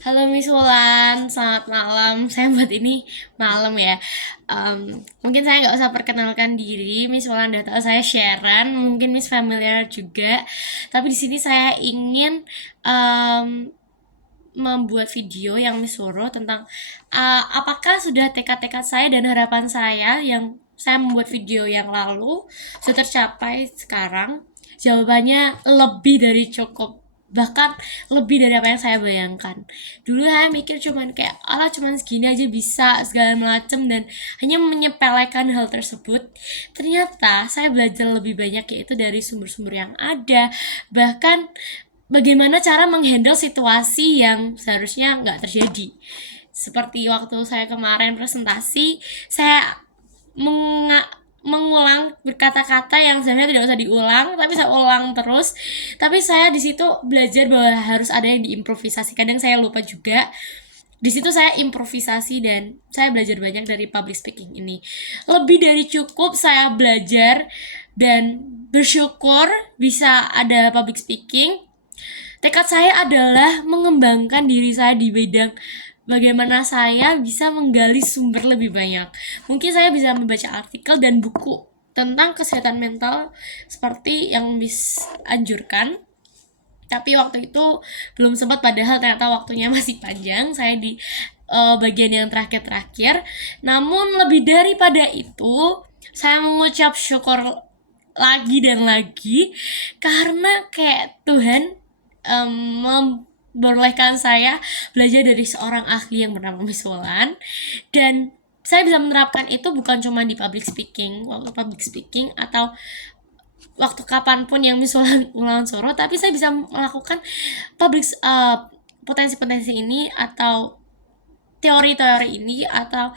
Halo Miss Wulan, selamat malam. Saya buat ini malam ya. Mungkin saya nggak usah perkenalkan diri. Miss Wulan udah tahu saya Sharon. Mungkin Miss familiar juga. Tapi di sini saya ingin membuat video yang Miss suruh tentang apakah sudah tekad-tekad saya dan harapan saya yang saya membuat video yang lalu sudah tercapai sekarang. Jawabannya lebih dari cukup, bahkan lebih dari apa yang saya bayangkan. Dulu saya mikir cuman kayak ala cuman segini aja bisa segala macem dan hanya menyepelekan hal tersebut. Ternyata saya belajar lebih banyak, yaitu dari sumber-sumber yang ada, bahkan bagaimana cara menghandle situasi yang seharusnya nggak terjadi. Seperti waktu saya kemarin presentasi, saya mengulang berkata-kata yang sebenarnya tidak usah diulang, tapi saya ulang terus. Tapi saya di situ belajar bahwa harus ada yang diimprovisasi. Kadang saya lupa juga. Di situ saya improvisasi dan saya belajar banyak dari public speaking ini. Lebih dari cukup saya belajar dan bersyukur bisa ada public speaking. Tekad saya adalah mengembangkan diri saya di bidang bagaimana saya bisa menggali sumber lebih banyak. Mungkin saya bisa membaca artikel dan buku tentang kesehatan mental seperti yang Miss anjurkan. Tapi waktu itu belum sempat, padahal ternyata waktunya masih panjang. Saya di bagian yang terakhir-terakhir. Namun lebih daripada itu, saya mengucap syukur lagi dan lagi karena kayak Tuhan membolehkan saya belajar dari seorang ahli yang bernama Miss Wulan, dan saya bisa menerapkan itu bukan cuma di public speaking, waktu public speaking atau waktu kapanpun yang Miss Wulan suruh, tapi saya bisa melakukan public potensi-potensi ini atau teori-teori ini atau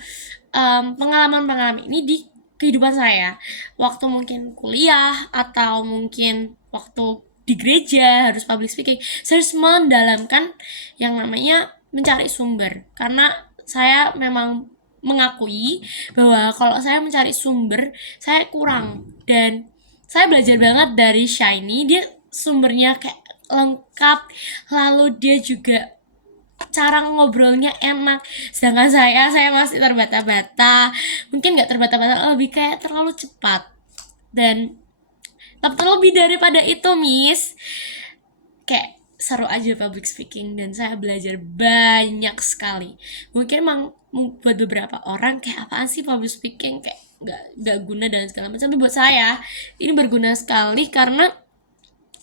pengalaman-pengalaman ini di kehidupan saya waktu mungkin kuliah atau mungkin waktu di gereja harus public speaking. Saya harus mendalamkan yang namanya mencari sumber, karena saya memang mengakui bahwa kalau saya mencari sumber saya kurang, dan saya belajar banget dari Shiny. Dia sumbernya kayak lengkap, lalu dia juga cara ngobrolnya enak, sedangkan saya masih terbata-bata. Mungkin nggak terbata-bata, lebih kayak terlalu cepat. Dan terlebih daripada itu Miss, kayak seru aja public speaking dan saya belajar banyak sekali. Mungkin emang buat beberapa orang kayak apaan sih public speaking, kayak nggak guna dan segala macam, tapi buat saya ini berguna sekali karena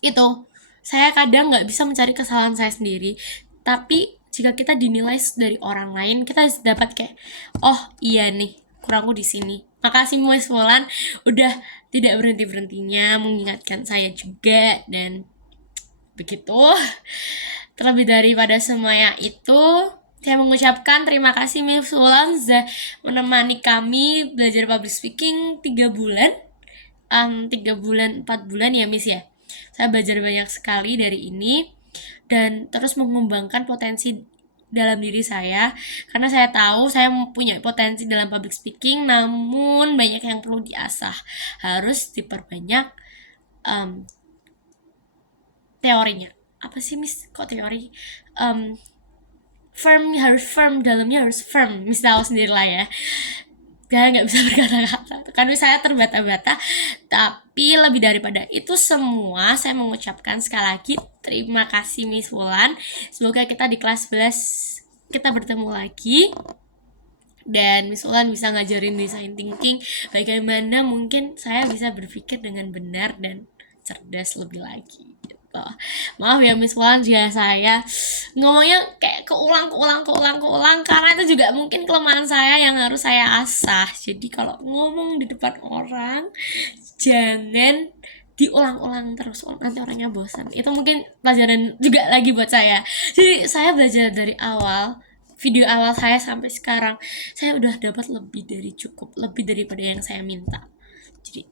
itu, saya kadang nggak bisa mencari kesalahan saya sendiri, tapi jika kita dinilai dari orang lain, kita dapat kayak, oh iya nih kurangku di sini. Makasih Mas Wulan udah tidak berhenti berhentinya mengingatkan saya juga, dan begitu. Terlebih daripada semuanya itu, saya mengucapkan terima kasih Miss Wulan sudah menemani kami belajar public speaking 3 bulan, 3 bulan 4 bulan ya Miss ya. Saya belajar banyak sekali dari ini dan terus mengembangkan potensi dalam diri saya, karena saya tahu saya punya potensi dalam public speaking, namun banyak yang perlu diasah, harus diperbanyak teorinya. Apa sih Miss, kok teori? Firm, harus firm, dalamnya harus firm. Miss tahu sendiri lah ya. Nggak bisa berkata-kata karena saya terbata-bata. Tapi lebih daripada itu semua, saya mengucapkan sekali lagi terima kasih Miss Wulan. Semoga kita di kelas 11 kita bertemu lagi, dan Miss Wulan bisa ngajarin design thinking, bagaimana mungkin saya bisa berpikir dengan benar dan cerdas lebih lagi gitu. Maaf ya Miss Wulan jika saya ngomongnya kayak keulang karena itu juga mungkin kelemahan saya yang harus saya asah. Jadi kalau ngomong di depan orang jangan diulang-ulang terus, nanti orangnya bosan. Itu mungkin pelajaran juga lagi buat saya. Jadi saya belajar dari awal, video awal saya sampai sekarang, saya udah dapat lebih dari cukup, lebih daripada yang saya minta. Jadi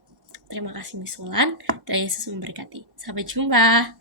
terima kasih Miss Wulan, dan Yesus memberkati. Sampai jumpa.